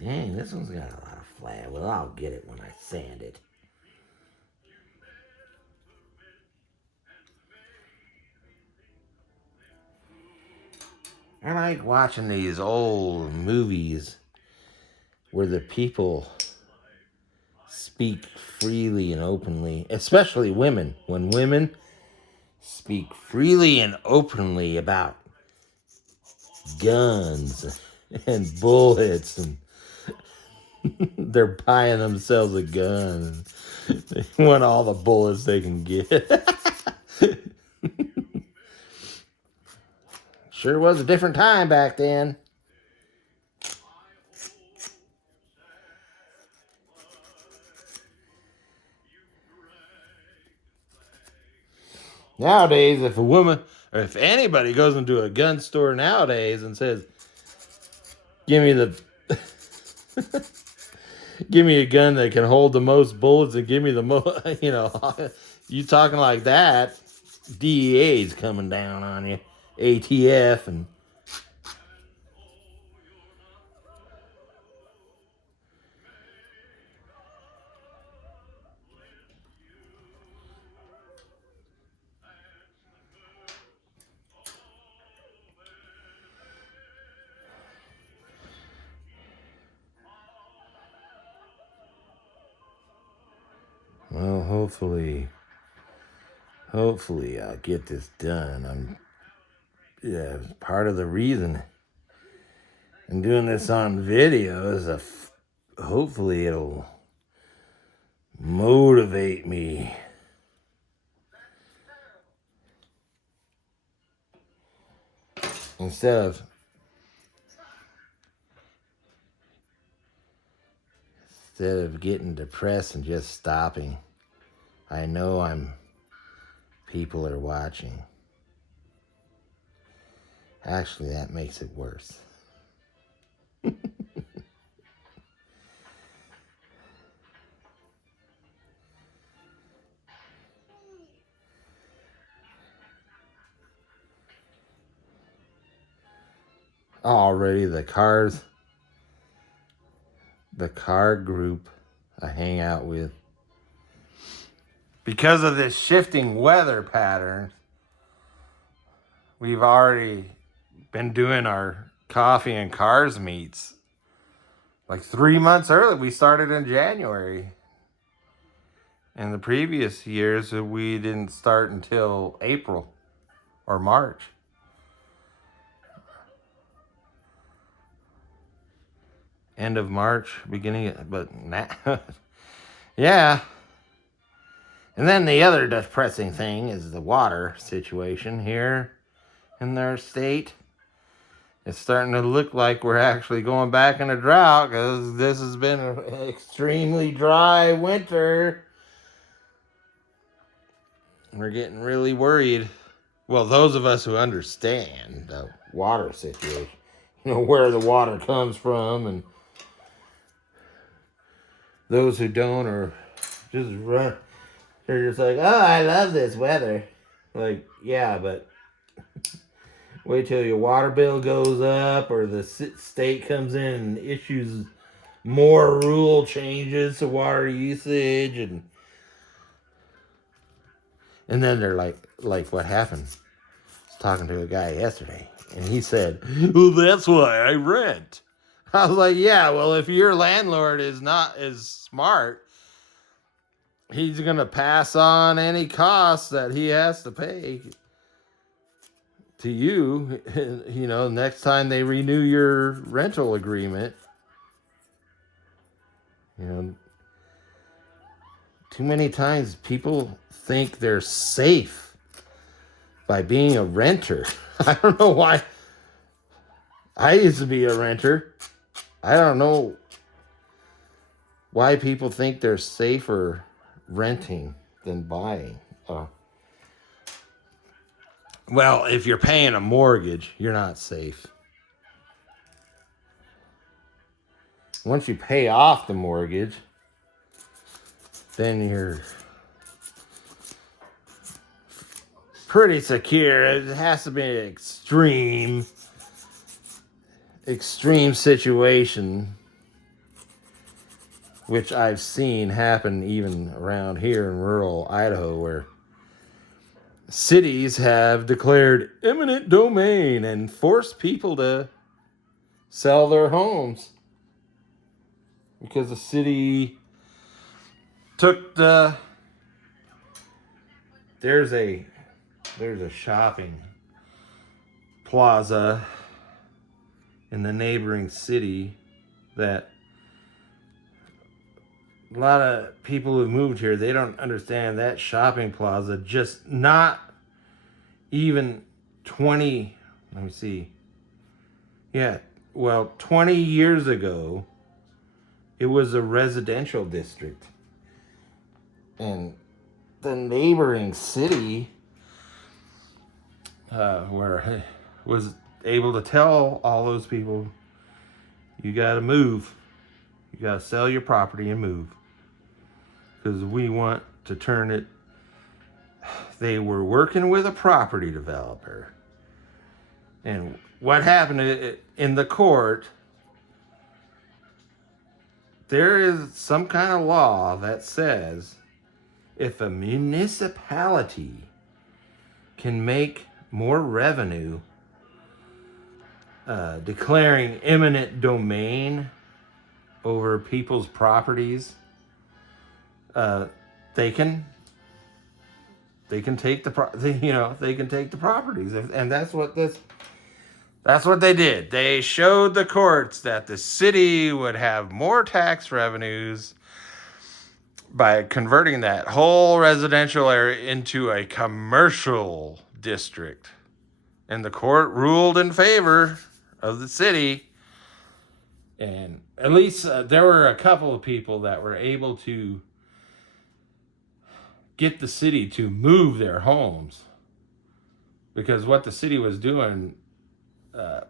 Dang, this one's got a lot of flat. Well, I'll get it when I sand it. I like watching these old movies where the people speak freely and openly, especially women. When women speak freely and openly about guns and bullets, and they're buying themselves a gun. They want all the bullets they can get. Sure was a different time back then. Nowadays, if a woman or if anybody goes into a gun store nowadays and says, "Give me the, give me a gun that can hold the most bullets and give me the most," you talking like that, DEA's coming down on you, ATF, and well, hopefully I'll get this done. Part of the reason I'm doing this on video is hopefully it'll motivate me. Instead of getting depressed and just stopping. I know people are watching. Actually, that makes it worse. Already the car group I hang out with, because of this shifting weather pattern, we've already been doing our coffee and cars meets like 3 months early. We started in January. In the previous years, we didn't start until April or March. End of March, but yeah. And then the other depressing thing is the water situation here in their state. It's starting to look like we're actually going back in a drought because this has been an extremely dry winter. We're getting really worried. Well, those of us who understand the water situation, where the water comes from, and those who don't are just run. They're just like, "Oh, I love this weather." Like, yeah, but wait till your water bill goes up or the state comes in and issues more rule changes to water usage, and then they're like what happened? I was talking to a guy yesterday, and he said, "Well, that's why I rent." I was like, "Yeah, well, if your landlord is not as smart, he's gonna pass on any costs that he has to pay to you. Next time they renew your rental agreement, too many times people think they're safe by being a renter." I don't know why. I used to be a renter. I don't know why people think they're safer renting than buying. Well, if you're paying a mortgage, you're not safe. Once you pay off the mortgage, then pretty secure. It has to be an extreme situation, which I've seen happen even around here in rural Idaho, where cities have declared eminent domain and forced people to sell their homes because the city took there's a shopping plaza in the neighboring city that a lot of people who moved here, they don't understand that shopping plaza just not even 20, let me see. Yeah, well, 20 years ago, it was a residential district. And the neighboring city where was able to tell all those people, you got to move. You got to sell your property and move. Because we want to turn it. They were working with a property developer. And what happened in the court, there is some kind of law that says if a municipality can make more revenue declaring eminent domain over people's properties, they can take they can take the properties, and that's what they did. They showed the courts that the city would have more tax revenues by converting that whole residential area into a commercial district. And the court ruled in favor of the city. And at least there were a couple of people that were able to get the city to move their homes. Because what the city was doing, the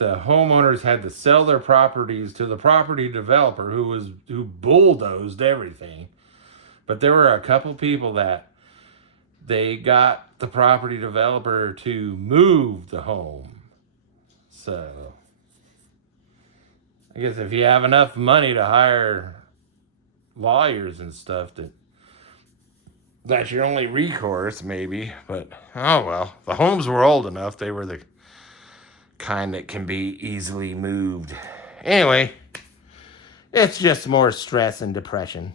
homeowners had to sell their properties to the property developer who bulldozed everything. But there were a couple people that they got the property developer to move the home. So I guess if you have enough money to hire lawyers and stuff, that's your only recourse, maybe. But oh well, the homes were old enough. They were the kind that can be easily moved. Anyway, it's just more stress and depression.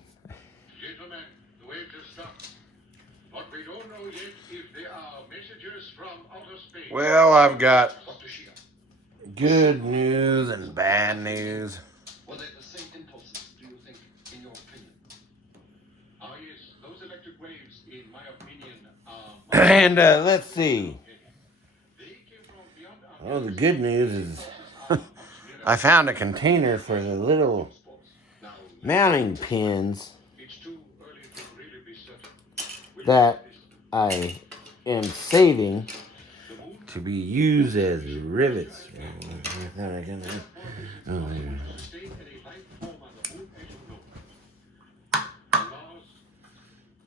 Gentlemen, the wave has stopped. But we don't know yet if there are messages from outer space. Well, I've got good news and bad news. Were they the same impulses, do you think, in your opinion? Yes, those electric waves, in my opinion, are... And let's see. Well, the good news is I found a container for the little mounting pins that I am saving to be used as rivets.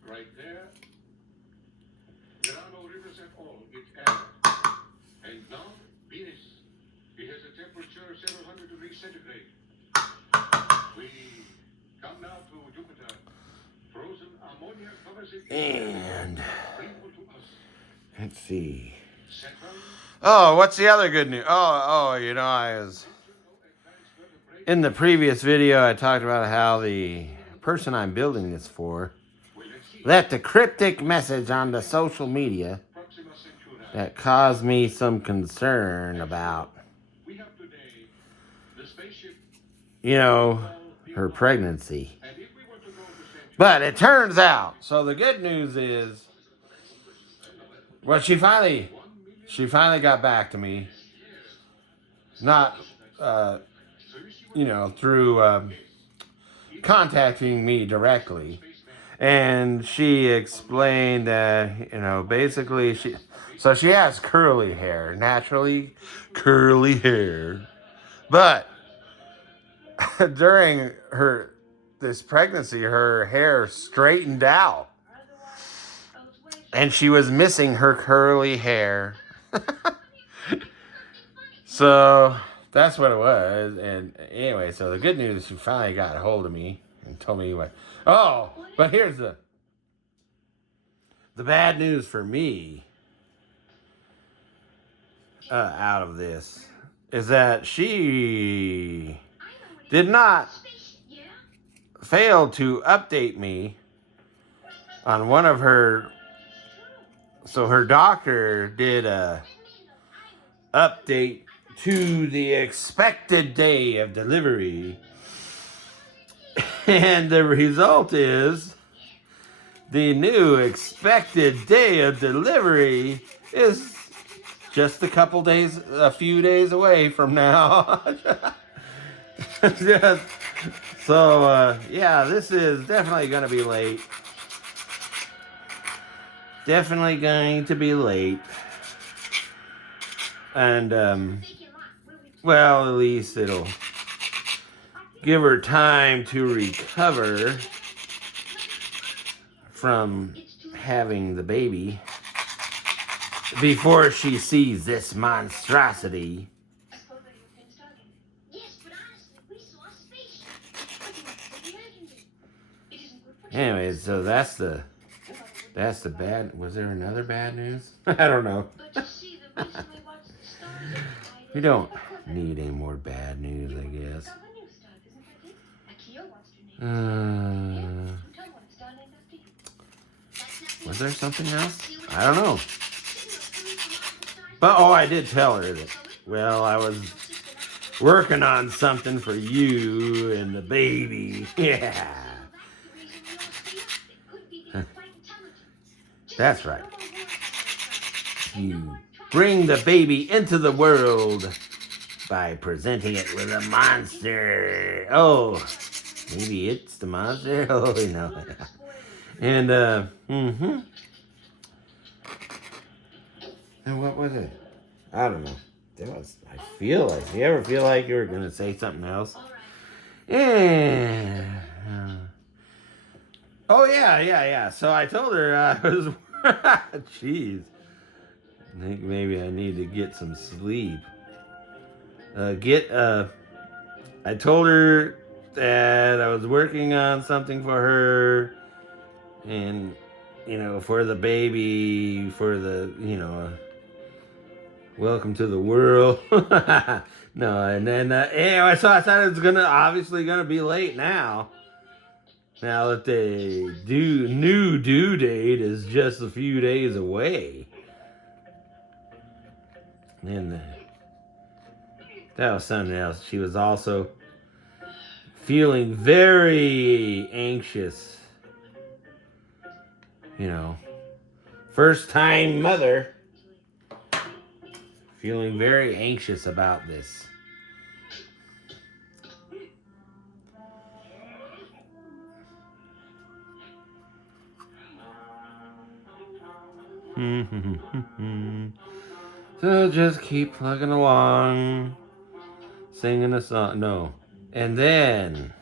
Right there. There are no rivers at all. It's air. And now, Venus. It has a temperature of several hundred degrees centigrade. We come now to Jupiter. Frozen ammonia covers it. And let's see. Oh, what's the other good news? I was in the previous video. I talked about how the person I'm building this for left a cryptic message on the social media that caused me some concern about, her pregnancy. But it turns out, so the good news is, well, she finally got back to me. Not, through contacting me directly. And she explained that, basically she has curly hair, naturally curly hair. But during this pregnancy, her hair straightened out. and she was missing her curly hair. So that's what it was. And anyway, so the good news, she finally got a hold of me and told me what. Oh, but here's the bad news for me out of this is that she did not fail to update me on one of her. So her doctor did a update to the expected day of delivery. And the result is the new expected day of delivery is just a few days away from now. Yeah, this is definitely going to be late. Definitely going to be late. And, well, at least it'll give her time to recover from having the baby before she sees this monstrosity. Anyways, so that's the bad. Was there another bad news? I don't know. We don't need any more bad news, I guess. Was there something else? I don't know. But, I did tell her that, well, I was working on something for you and the baby. Yeah. That's right. You bring the baby into the world by presenting it with a monster. Oh, maybe it's the monster. Oh, no. And, And what was it? I don't know. I feel like, you ever feel like you were going to say something else? Yeah. Oh, yeah. So I told her I was, jeez. I think maybe I need to get some sleep. I told her that I was working on something for her and, for the baby, for the, welcome to the world. No, and then, anyway, so I thought it was obviously gonna be late now. Now that the new due date is just a few days away. And that was something else. She was also feeling very anxious. First time mother. Feeling very anxious about this. So just keep plugging along, singing a song. No. And then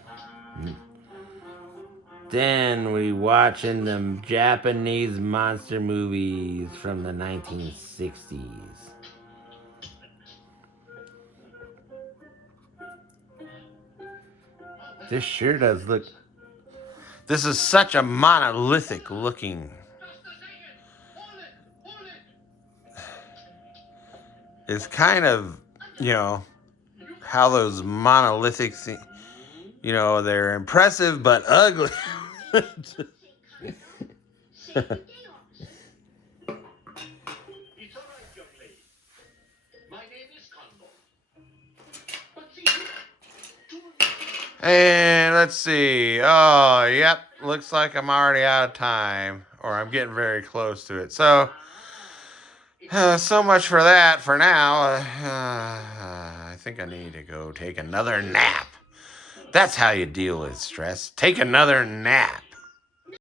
we watching them Japanese monster movies from the 1960s. This sure does look... This is such a monolithic looking... It's kind of, how those monolithic things, they're impressive but ugly. It's all right, young lady. My name is Convo. But see, And let's see. Oh, yep. Looks like I'm already out of time, or I'm getting very close to it. So much for that for now. I think I need to go take another nap. That's how you deal with stress. Take another nap.